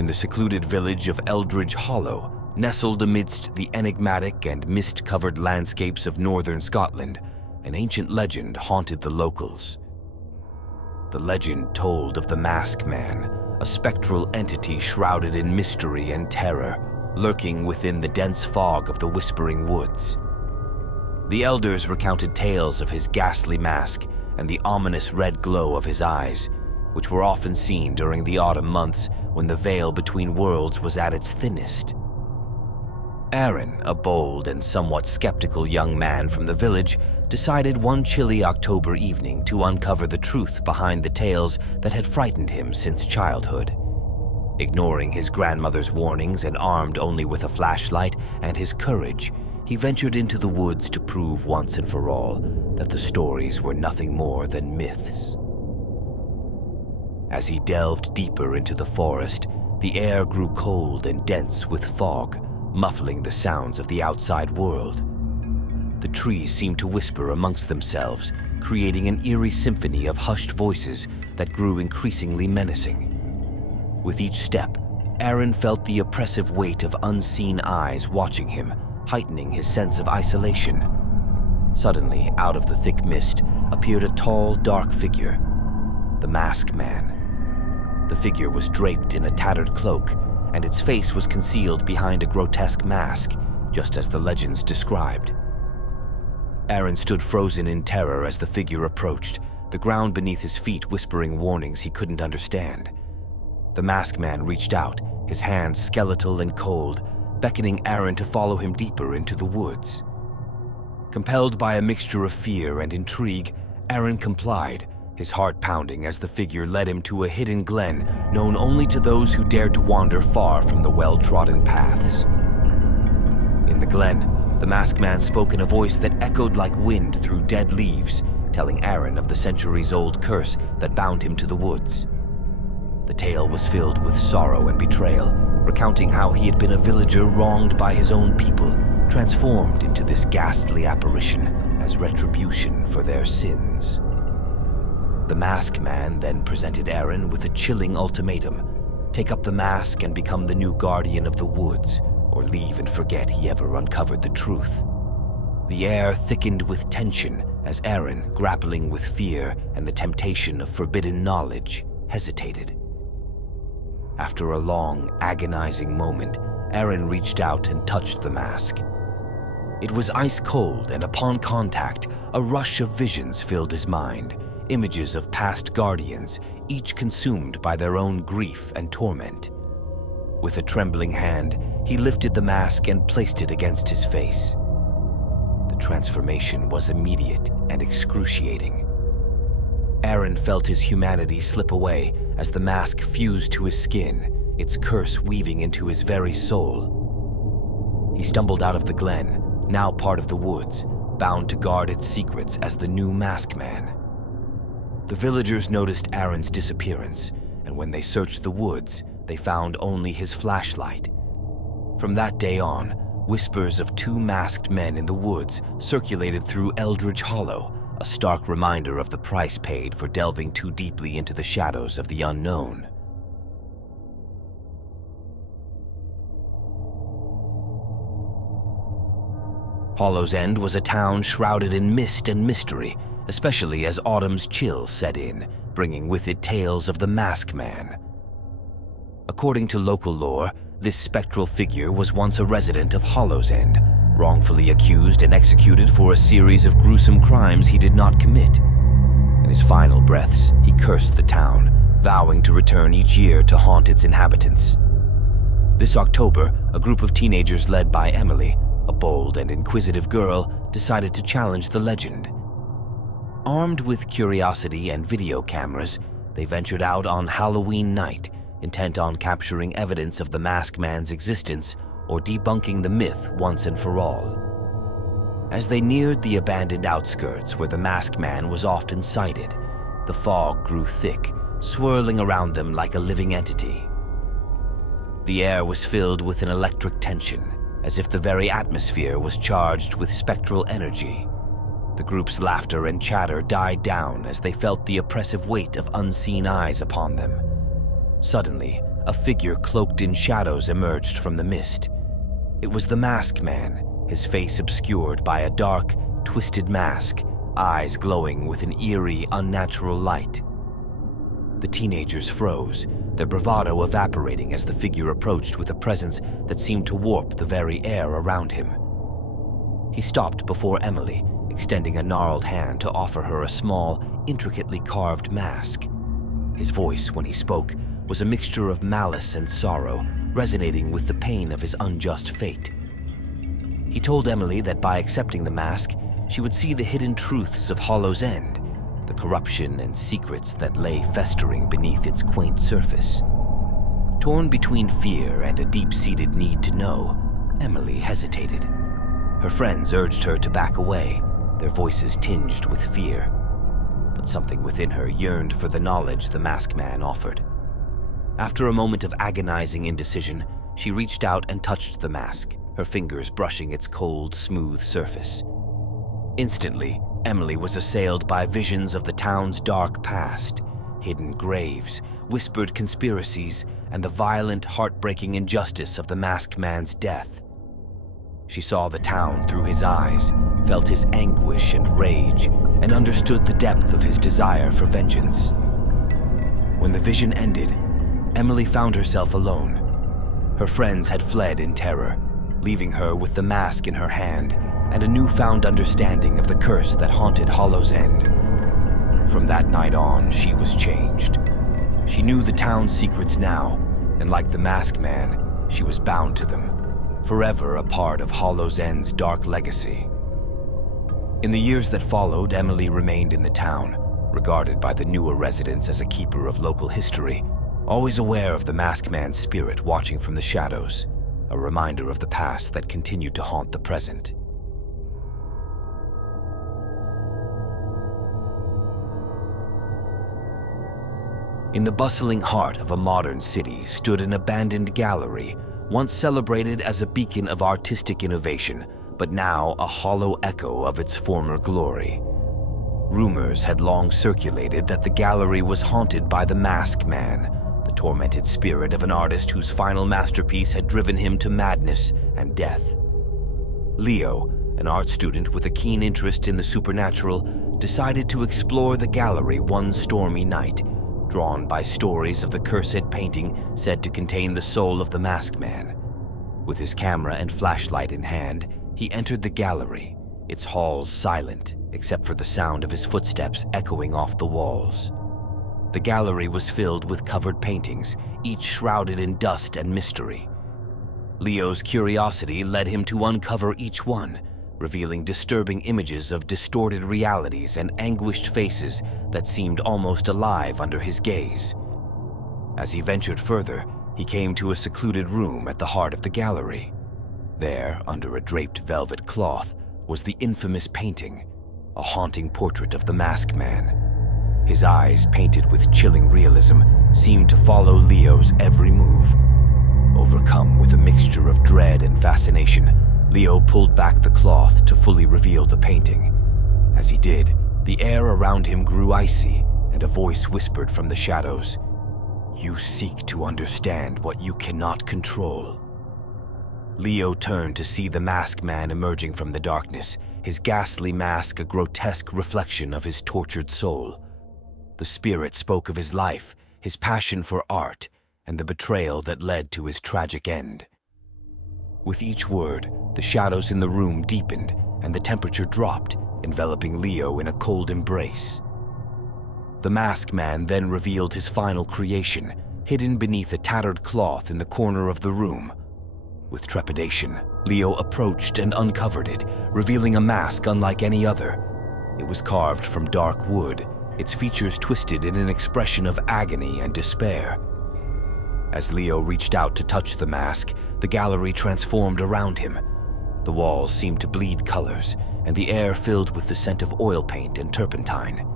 In the secluded village of Eldridge Hollow, nestled amidst the enigmatic and mist-covered landscapes of northern Scotland, an ancient legend haunted the locals. The legend told of the Masked Man, a spectral entity shrouded in mystery and terror, lurking within the dense fog of the Whispering Woods. The elders recounted tales of his ghastly mask and the ominous red glow of his eyes, which were often seen during the autumn months when the veil between worlds was at its thinnest. Aaron, a bold and somewhat skeptical young man from the village, decided one chilly October evening to uncover the truth behind the tales that had frightened him since childhood. Ignoring his grandmother's warnings and armed only with a flashlight and his courage, he ventured into the woods to prove once and for all that the stories were nothing more than myths. As he delved deeper into the forest, the air grew cold and dense with fog, muffling the sounds of the outside world. The trees seemed to whisper amongst themselves, creating an eerie symphony of hushed voices that grew increasingly menacing. With each step, Aaron felt the oppressive weight of unseen eyes watching him, heightening his sense of isolation. Suddenly, out of the thick mist, appeared a tall, dark figure, the Masked Man. The figure was draped in a tattered cloak, and its face was concealed behind a grotesque mask, just as the legends described. Aaron stood frozen in terror as the figure approached, the ground beneath his feet whispering warnings he couldn't understand. The Masked Man reached out, his hands skeletal and cold, beckoning Aaron to follow him deeper into the woods. Compelled by a mixture of fear and intrigue, Aaron complied, his heart pounding as the figure led him to a hidden glen known only to those who dared to wander far from the well-trodden paths. In the glen, the Masked Man spoke in a voice that echoed like wind through dead leaves, telling Aaron of the centuries-old curse that bound him to the woods. The tale was filled with sorrow and betrayal, recounting how he had been a villager wronged by his own people, transformed into this ghastly apparition as retribution for their sins. The Masked Man then presented Aaron with a chilling ultimatum: take up the mask and become the new guardian of the woods, or leave and forget he ever uncovered the truth. The air thickened with tension as Aaron, grappling with fear and the temptation of forbidden knowledge, hesitated. After a long, agonizing moment, Aaron reached out and touched the mask. It was ice cold, and upon contact, a rush of visions filled his mind, images of past guardians, each consumed by their own grief and torment. With a trembling hand, he lifted the mask and placed it against his face. The transformation was immediate and excruciating. Aaron felt his humanity slip away as the mask fused to his skin, its curse weaving into his very soul. He stumbled out of the glen, now part of the woods, bound to guard its secrets as the new Masked Man. The villagers noticed Aaron's disappearance, and when they searched the woods, they found only his flashlight. From that day on, whispers of two masked men in the woods circulated through Eldridge Hollow, a stark reminder of the price paid for delving too deeply into the shadows of the unknown. Hollow's End was a town shrouded in mist and mystery, especially as autumn's chill set in, bringing with it tales of the Masked Man. According to local lore, this spectral figure was once a resident of Hollow's End, wrongfully accused and executed for a series of gruesome crimes he did not commit. In his final breaths, he cursed the town, vowing to return each year to haunt its inhabitants. This October, a group of teenagers led by Emily, a bold and inquisitive girl, decided to challenge the legend. Armed with curiosity and video cameras, they ventured out on Halloween night, intent on capturing evidence of the Masked Man's existence or debunking the myth once and for all. As they neared the abandoned outskirts where the Masked Man was often sighted, the fog grew thick, swirling around them like a living entity. The air was filled with an electric tension, as if the very atmosphere was charged with spectral energy. The group's laughter and chatter died down as they felt the oppressive weight of unseen eyes upon them. Suddenly, a figure cloaked in shadows emerged from the mist. It was the Masked Man, his face obscured by a dark, twisted mask, eyes glowing with an eerie, unnatural light. The teenagers froze, their bravado evaporating as the figure approached with a presence that seemed to warp the very air around him. He stopped before Emily, extending a gnarled hand to offer her a small, intricately carved mask. His voice, when he spoke, was a mixture of malice and sorrow, resonating with the pain of his unjust fate. He told Emily that by accepting the mask, she would see the hidden truths of Hollow's End, the corruption and secrets that lay festering beneath its quaint surface. Torn between fear and a deep-seated need to know, Emily hesitated. Her friends urged her to back away, their voices tinged with fear. But something within her yearned for the knowledge the Masked Man offered. After a moment of agonizing indecision, she reached out and touched the mask, her fingers brushing its cold, smooth surface. Instantly, Emily was assailed by visions of the town's dark past, hidden graves, whispered conspiracies, and the violent, heartbreaking injustice of the Masked Man's death. She saw the town through his eyes, felt his anguish and rage, and understood the depth of his desire for vengeance. When the vision ended, Emily found herself alone. Her friends had fled in terror, leaving her with the mask in her hand and a newfound understanding of the curse that haunted Hollow's End. From that night on, she was changed. She knew the town's secrets now, and like the Masked Man, she was bound to them, forever a part of Hollow's End's dark legacy. In the years that followed, Emily remained in the town, regarded by the newer residents as a keeper of local history, always aware of the Masked Man's spirit watching from the shadows, a reminder of the past that continued to haunt the present. In the bustling heart of a modern city stood an abandoned gallery, once celebrated as a beacon of artistic innovation, but now a hollow echo of its former glory. Rumors had long circulated that the gallery was haunted by the Masked Man, the tormented spirit of an artist whose final masterpiece had driven him to madness and death. Leo, an art student with a keen interest in the supernatural, decided to explore the gallery one stormy night, drawn by stories of the cursed painting said to contain the soul of the Masked Man. With his camera and flashlight in hand, he entered the gallery, its halls silent except for the sound of his footsteps echoing off the walls. The gallery was filled with covered paintings, each shrouded in dust and mystery. Leo's curiosity led him to uncover each one, revealing disturbing images of distorted realities and anguished faces that seemed almost alive under his gaze. As he ventured further, he came to a secluded room at the heart of the gallery. There, under a draped velvet cloth, was the infamous painting, a haunting portrait of the Masked Man. His eyes, painted with chilling realism, seemed to follow Leo's every move. Overcome with a mixture of dread and fascination, Leo pulled back the cloth to fully reveal the painting. As he did, the air around him grew icy, and a voice whispered from the shadows, "You seek to understand what you cannot control." Leo turned to see the Masked Man emerging from the darkness, his ghastly mask a grotesque reflection of his tortured soul. The spirit spoke of his life, his passion for art, and the betrayal that led to his tragic end. With each word, the shadows in the room deepened and the temperature dropped, enveloping Leo in a cold embrace. The Masked Man then revealed his final creation, hidden beneath a tattered cloth in the corner of the room. With trepidation, Leo approached and uncovered it, revealing a mask unlike any other. It was carved from dark wood, its features twisted in an expression of agony and despair. As Leo reached out to touch the mask, the gallery transformed around him. The walls seemed to bleed colors, and the air filled with the scent of oil paint and turpentine.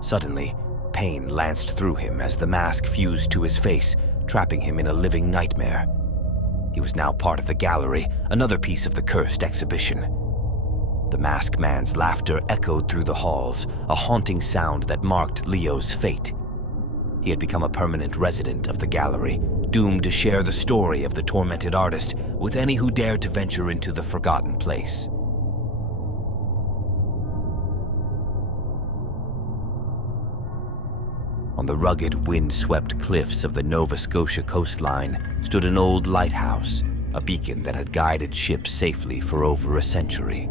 Suddenly, pain lanced through him as the mask fused to his face, trapping him in a living nightmare. He was now part of the gallery, another piece of the cursed exhibition. The Masked Man's laughter echoed through the halls, a haunting sound that marked Leo's fate. He had become a permanent resident of the gallery, doomed to share the story of the tormented artist with any who dared to venture into the forgotten place. On the rugged, wind-swept cliffs of the Nova Scotia coastline stood an old lighthouse, a beacon that had guided ships safely for over a century.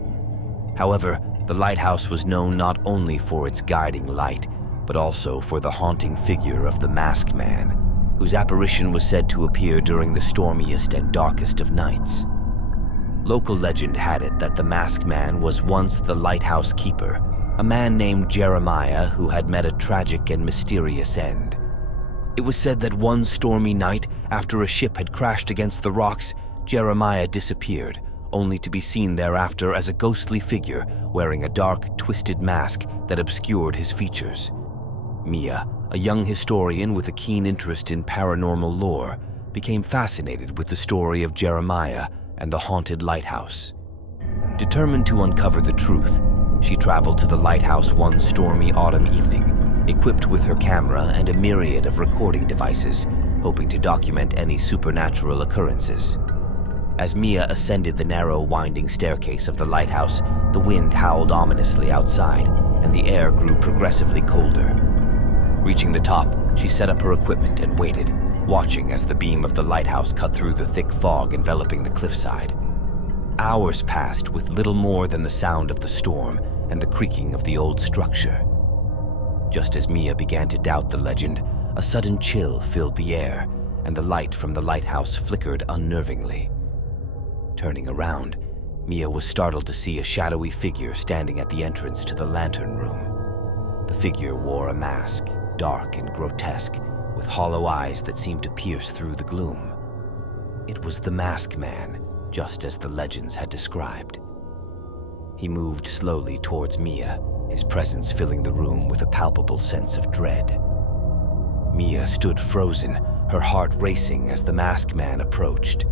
However, the lighthouse was known not only for its guiding light, but also for the haunting figure of the masked man, whose apparition was said to appear during the stormiest and darkest of nights. Local legend had it that the masked man was once the lighthouse keeper, a man named Jeremiah who had met a tragic and mysterious end. It was said that one stormy night, after a ship had crashed against the rocks, Jeremiah disappeared, only to be seen thereafter as a ghostly figure wearing a dark, twisted mask that obscured his features. Mia, a young historian with a keen interest in paranormal lore, became fascinated with the story of Jeremiah and the haunted lighthouse. Determined to uncover the truth, she traveled to the lighthouse one stormy autumn evening, equipped with her camera and a myriad of recording devices, hoping to document any supernatural occurrences. As Mia ascended the narrow, winding staircase of the lighthouse, the wind howled ominously outside, and the air grew progressively colder. Reaching the top, she set up her equipment and waited, watching as the beam of the lighthouse cut through the thick fog enveloping the cliffside. Hours passed with little more than the sound of the storm and the creaking of the old structure. Just as Mia began to doubt the legend, a sudden chill filled the air, and the light from the lighthouse flickered unnervingly. Turning around, Mia was startled to see a shadowy figure standing at the entrance to the lantern room. The figure wore a mask, dark and grotesque, with hollow eyes that seemed to pierce through the gloom. It was the masked man, just as the legends had described. He moved slowly towards Mia, his presence filling the room with a palpable sense of dread. Mia stood frozen, her heart racing as the masked man approached.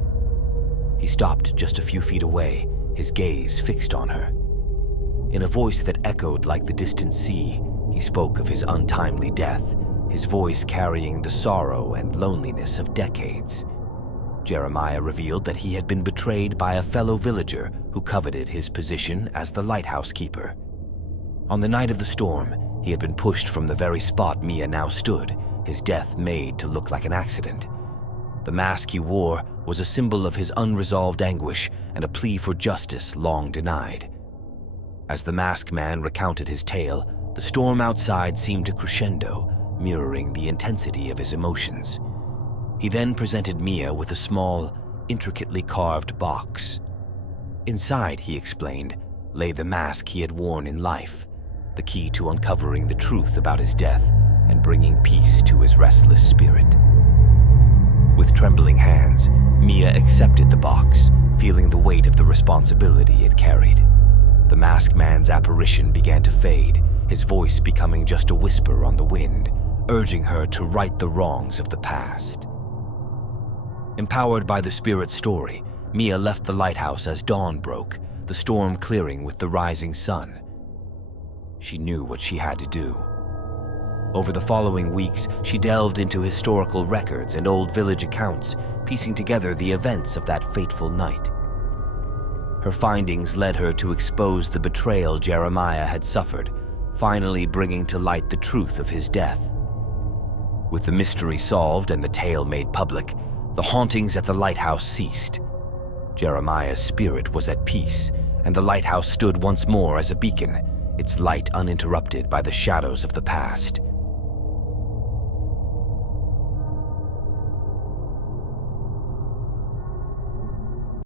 He stopped just a few feet away, his gaze fixed on her. In a voice that echoed like the distant sea, he spoke of his untimely death, his voice carrying the sorrow and loneliness of decades. Jeremiah revealed that he had been betrayed by a fellow villager who coveted his position as the lighthouse keeper. On the night of the storm, he had been pushed from the very spot Mia now stood, his death made to look like an accident. The mask he wore was a symbol of his unresolved anguish and a plea for justice long denied. As the masked man recounted his tale, the storm outside seemed to crescendo, mirroring the intensity of his emotions. He then presented Mia with a small, intricately carved box. Inside, he explained, lay the mask he had worn in life, the key to uncovering the truth about his death and bringing peace to his restless spirit. With trembling hands, Mia accepted the box, feeling the weight of the responsibility it carried. The masked man's apparition began to fade, his voice becoming just a whisper on the wind, urging her to right the wrongs of the past. Empowered by the spirit's story, Mia left the lighthouse as dawn broke, the storm clearing with the rising sun. She knew what she had to do. Over the following weeks, she delved into historical records and old village accounts, piecing together the events of that fateful night. Her findings led her to expose the betrayal Jeremiah had suffered, finally bringing to light the truth of his death. With the mystery solved and the tale made public, the hauntings at the lighthouse ceased. Jeremiah's spirit was at peace, and the lighthouse stood once more as a beacon, its light uninterrupted by the shadows of the past.